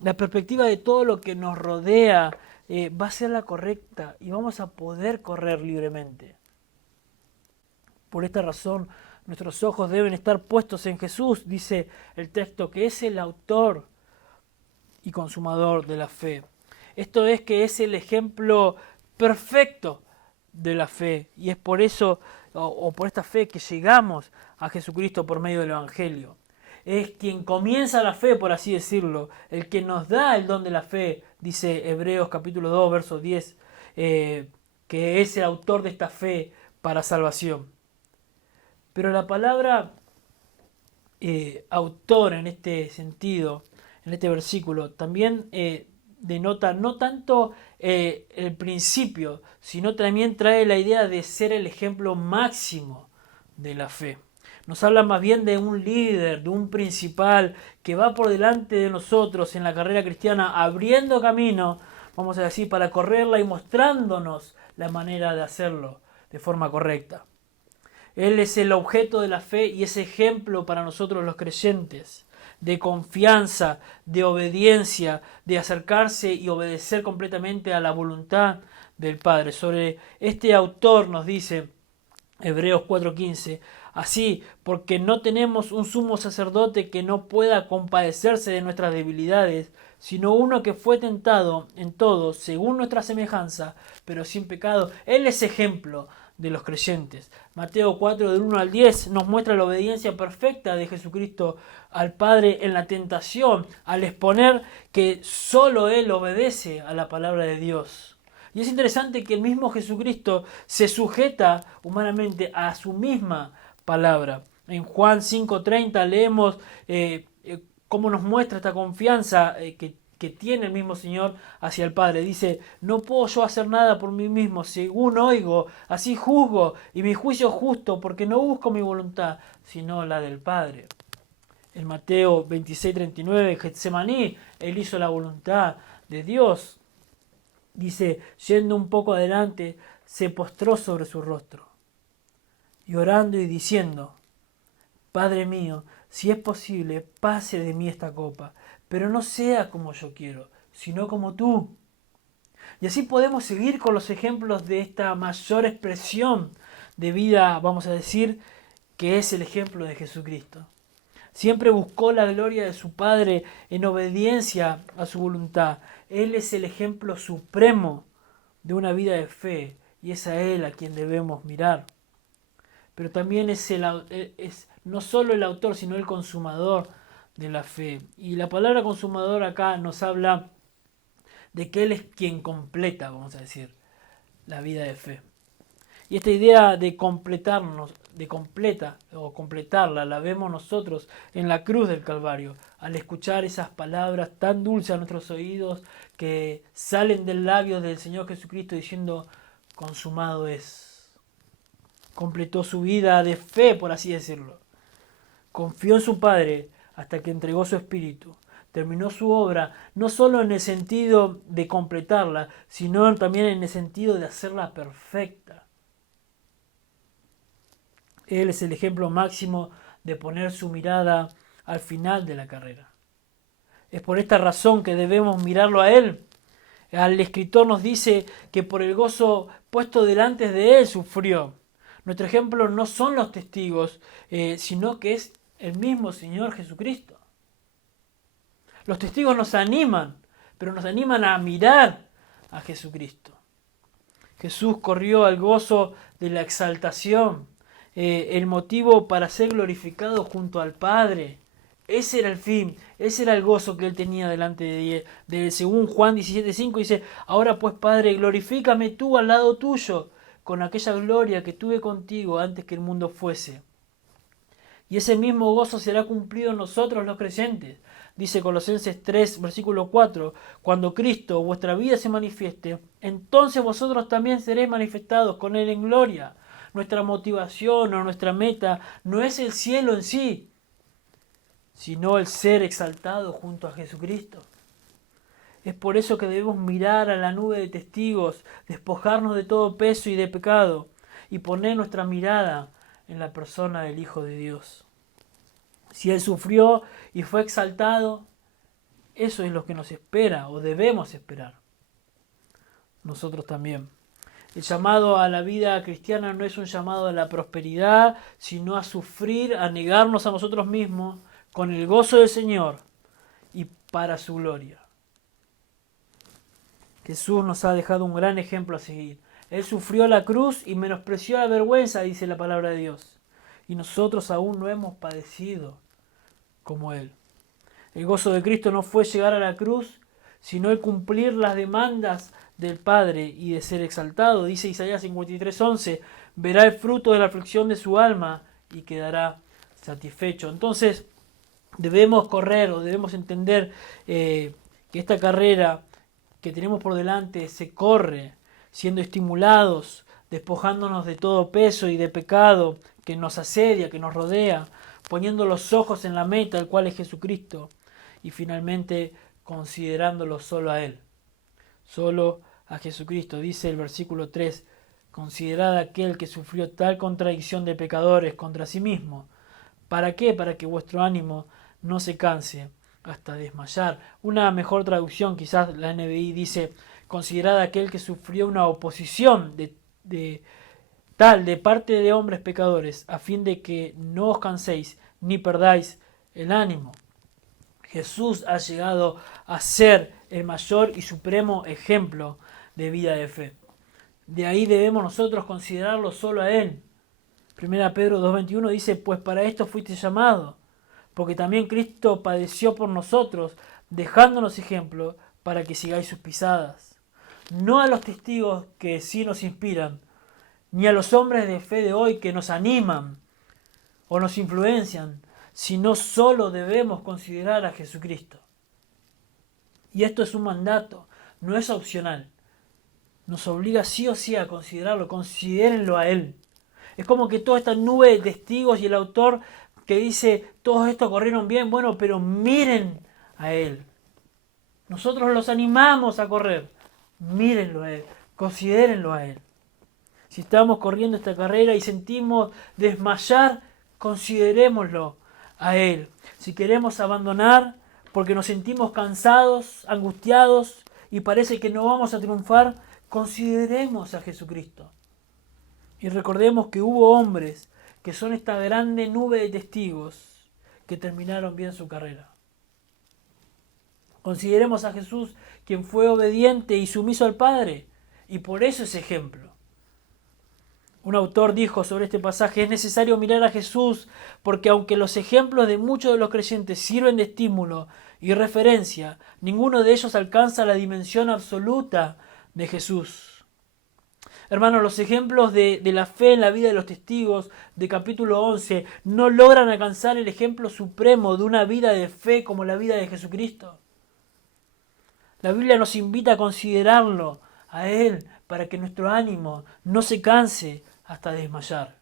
la perspectiva de todo lo que nos rodea va a ser la correcta y vamos a poder correr libremente. Por esta razón, nuestros ojos deben estar puestos en Jesús, dice el texto, que es el autor y consumador de la fe. Esto es que es el ejemplo perfecto de la fe y es por eso, o por esta fe, que llegamos a Jesucristo por medio del Evangelio. Es quien comienza la fe, por así decirlo, el que nos da el don de la fe, dice Hebreos capítulo 2, verso 10, que es el autor de esta fe para salvación. Pero la palabra autor en este sentido, en este versículo, también denota no tanto el principio, sino también trae la idea de ser el ejemplo máximo de la fe. Nos habla más bien de un líder, de un principal que va por delante de nosotros en la carrera cristiana, abriendo camino, vamos a decir, para correrla y mostrándonos la manera de hacerlo de forma correcta. Él es el objeto de la fe y es ejemplo para nosotros los creyentes, de confianza, de obediencia, de acercarse y obedecer completamente a la voluntad del Padre. Sobre este autor nos dice Hebreos 4:15, así, porque no tenemos un sumo sacerdote que no pueda compadecerse de nuestras debilidades, sino uno que fue tentado en todo, según nuestra semejanza, pero sin pecado. Él es ejemplo de los creyentes. Mateo 4, del 1 al 10, nos muestra la obediencia perfecta de Jesucristo al Padre en la tentación, al exponer que solo Él obedece a la palabra de Dios. Y es interesante que el mismo Jesucristo se sujeta humanamente a su misma palabra. En Juan 5:30 leemos cómo nos muestra esta confianza que tiene el mismo Señor hacia el Padre. Dice, no puedo yo hacer nada por mí mismo, según oigo, así juzgo, y mi juicio es justo, porque no busco mi voluntad, sino la del Padre. En Mateo 26:39, en Getsemaní, Él hizo la voluntad de Dios. Dice, yendo un poco adelante, se postró sobre su rostro, y orando y diciendo, Padre mío, si es posible, pase de mí esta copa, pero no sea como yo quiero, sino como tú. Y así podemos seguir con los ejemplos de esta mayor expresión de vida, vamos a decir, que es el ejemplo de Jesucristo. Siempre buscó la gloria de su Padre en obediencia a su voluntad. Él es el ejemplo supremo de una vida de fe y es a Él a quien debemos mirar. Pero también es no solo el autor, sino el consumador de la fe. Y la palabra consumador acá nos habla de que Él es quien completa, vamos a decir, la vida de fe. Y esta idea de completarnos, de completarla, la vemos nosotros en la cruz del Calvario, al escuchar esas palabras tan dulces a nuestros oídos que salen del labio del Señor Jesucristo diciendo, consumado es. Completó su vida de fe, por así decirlo. Confió en su Padre hasta que entregó su espíritu. Terminó su obra no solo en el sentido de completarla, sino también en el sentido de hacerla perfecta. Él es el ejemplo máximo de poner su mirada al final de la carrera. Es por esta razón que debemos mirarlo a Él. El escritor nos dice que por el gozo puesto delante de Él sufrió. Nuestro ejemplo no son los testigos, sino que es el mismo Señor Jesucristo. Los testigos nos animan, pero nos animan a mirar a Jesucristo. Jesús corrió al gozo de la exaltación, el motivo para ser glorificado junto al Padre. Ese era el fin, ese era el gozo que Él tenía delante de Él. Según Juan 17:5 dice, ahora pues Padre, glorifícame tú al lado tuyo, con aquella gloria que tuve contigo antes que el mundo fuese. Y ese mismo gozo será cumplido en nosotros los creyentes. Dice Colosenses 3, versículo 4, cuando Cristo, vuestra vida se manifieste, entonces vosotros también seréis manifestados con Él en gloria. Nuestra motivación o nuestra meta no es el cielo en sí, sino el ser exaltado junto a Jesucristo. Es por eso que debemos mirar a la nube de testigos, despojarnos de todo peso y de pecado, y poner nuestra mirada en la persona del Hijo de Dios. Si Él sufrió y fue exaltado, eso es lo que nos espera o debemos esperar. Nosotros también. El llamado a la vida cristiana no es un llamado a la prosperidad, sino a sufrir, a negarnos a nosotros mismos con el gozo del Señor y para su gloria. Jesús nos ha dejado un gran ejemplo a seguir. Él sufrió la cruz y menospreció la vergüenza, dice la palabra de Dios. Y nosotros aún no hemos padecido como Él. El gozo de Cristo no fue llegar a la cruz, sino el cumplir las demandas del Padre y de ser exaltado. Dice Isaías 53:11, verá el fruto de la aflicción de su alma y quedará satisfecho. Entonces debemos correr o debemos entender que esta carrera que tenemos por delante se corre siendo estimulados, despojándonos de todo peso y de pecado que nos asedia, que nos rodea, poniendo los ojos en la meta, el cual es Jesucristo, y finalmente considerándolo solo a Él, solo a Jesucristo. Dice el versículo 3, considerad aquel que sufrió tal contradicción de pecadores contra sí mismo. ¿Para qué? Para que vuestro ánimo no se canse hasta desmayar. Una mejor traducción, quizás la NBI, dice, considerad aquel que sufrió una oposición de parte de hombres pecadores, a fin de que no os canséis ni perdáis el ánimo. Jesús ha llegado a ser el mayor y supremo ejemplo de vida de fe. De ahí debemos nosotros considerarlo solo a Él. 1 Pedro 2:21 dice, pues para esto fuiste llamado, porque también Cristo padeció por nosotros, dejándonos ejemplo para que sigáis sus pisadas. No a los testigos que sí nos inspiran, ni a los hombres de fe de hoy que nos animan o nos influencian, sino solo debemos considerar a Jesucristo. Y esto es un mandato, no es opcional. Nos obliga sí o sí a considerarlo, considérenlo a Él. Es como que toda esta nube de testigos y el autor que dice, todos estos corrieron bien, bueno, pero miren a Él. Nosotros los animamos a correr, mírenlo a Él, considérenlo a Él. Si estamos corriendo esta carrera y sentimos desmayar, considerémoslo a Él. Si queremos abandonar porque nos sentimos cansados, angustiados y parece que no vamos a triunfar, consideremos a Jesucristo. Y recordemos que hubo hombres que son esta grande nube de testigos que terminaron bien su carrera. Consideremos a Jesús, quien fue obediente y sumiso al Padre, y por eso es ejemplo. Un autor dijo sobre este pasaje: es necesario mirar a Jesús, porque aunque los ejemplos de muchos de los creyentes sirven de estímulo y referencia, ninguno de ellos alcanza la dimensión absoluta de Jesús. Hermanos, los ejemplos de la fe en la vida de los testigos de capítulo 11 no logran alcanzar el ejemplo supremo de una vida de fe como la vida de Jesucristo. La Biblia nos invita a considerarlo a Él para que nuestro ánimo no se canse hasta desmayar.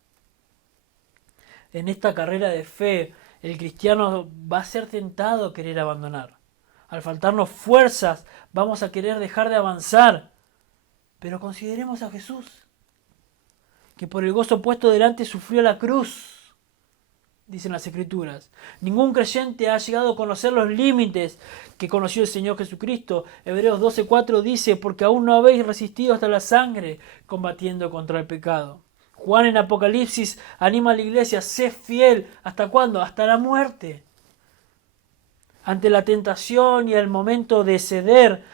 En esta carrera de fe, el cristiano va a ser tentado a querer abandonar. Al faltarnos fuerzas, vamos a querer dejar de avanzar. Pero consideremos a Jesús, que por el gozo puesto delante sufrió la cruz, dicen las Escrituras. Ningún creyente ha llegado a conocer los límites que conoció el Señor Jesucristo. Hebreos 12:4 dice: porque aún no habéis resistido hasta la sangre, combatiendo contra el pecado. Juan en Apocalipsis anima a la iglesia: sé fiel. ¿Hasta cuándo? Hasta la muerte. Ante la tentación y el momento de ceder,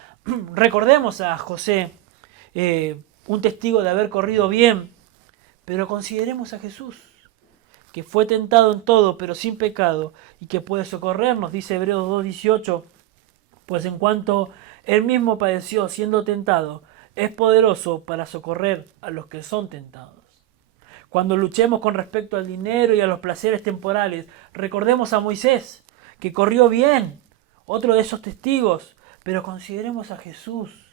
recordemos a José, un testigo de haber corrido bien, pero consideremos a Jesús, que fue tentado en todo, pero sin pecado, y que puede socorrernos, dice Hebreos 2:18, pues en cuanto Él mismo padeció siendo tentado, es poderoso para socorrer a los que son tentados. Cuando luchemos con respecto al dinero y a los placeres temporales, recordemos a Moisés, que corrió bien, otro de esos testigos, pero consideremos a Jesús,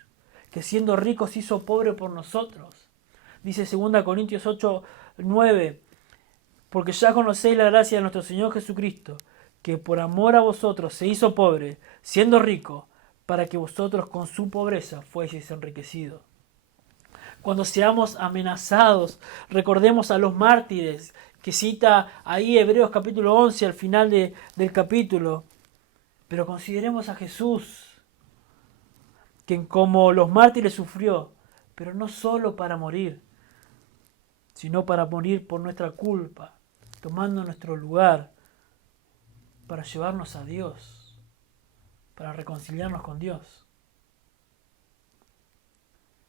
que siendo rico se hizo pobre por nosotros. Dice 2 Corintios 8:9, porque ya conocéis la gracia de nuestro Señor Jesucristo, que por amor a vosotros se hizo pobre, siendo rico, para que vosotros con su pobreza fueseis enriquecidos. Cuando seamos amenazados, recordemos a los mártires, que cita ahí Hebreos capítulo 11 al final del capítulo. Pero consideremos a Jesús, quien como los mártires sufrió, pero no solo para morir, sino para morir por nuestra culpa, tomando nuestro lugar, para llevarnos a Dios, para reconciliarnos con Dios.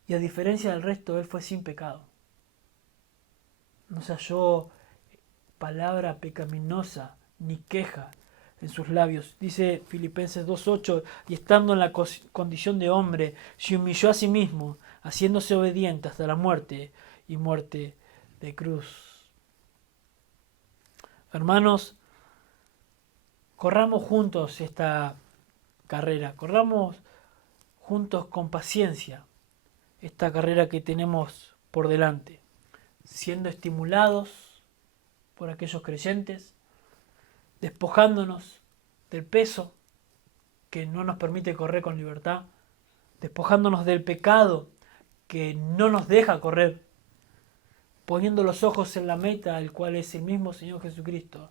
Y a diferencia del resto, Él fue sin pecado. No se halló palabra pecaminosa ni queja en sus labios. Dice Filipenses 2:8, y estando en la condición de hombre, se humilló a sí mismo, haciéndose obediente hasta la muerte y muerte de cruz. Hermanos, corramos juntos esta carrera, corramos juntos con paciencia esta carrera que tenemos por delante, siendo estimulados por aquellos creyentes, despojándonos del peso que no nos permite correr con libertad, despojándonos del pecado que no nos deja correr, poniendo los ojos en la meta, el cual es el mismo Señor Jesucristo,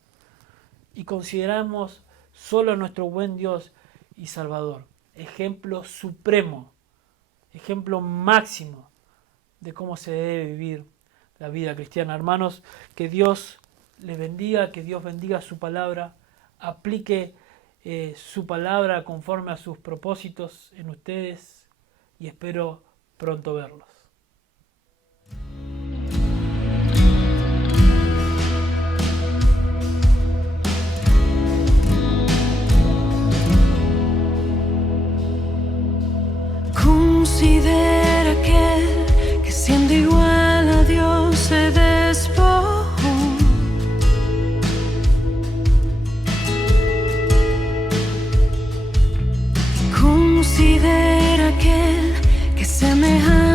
y consideramos solo a nuestro buen Dios y Salvador, ejemplo supremo, ejemplo máximo de cómo se debe vivir la vida cristiana. Hermanos, que Dios les bendiga, que Dios bendiga su palabra, aplique su palabra conforme a sus propósitos en ustedes, y espero pronto verlos. Considera aquel que siendo igual a Dios se despojó. Considera aquel que semejante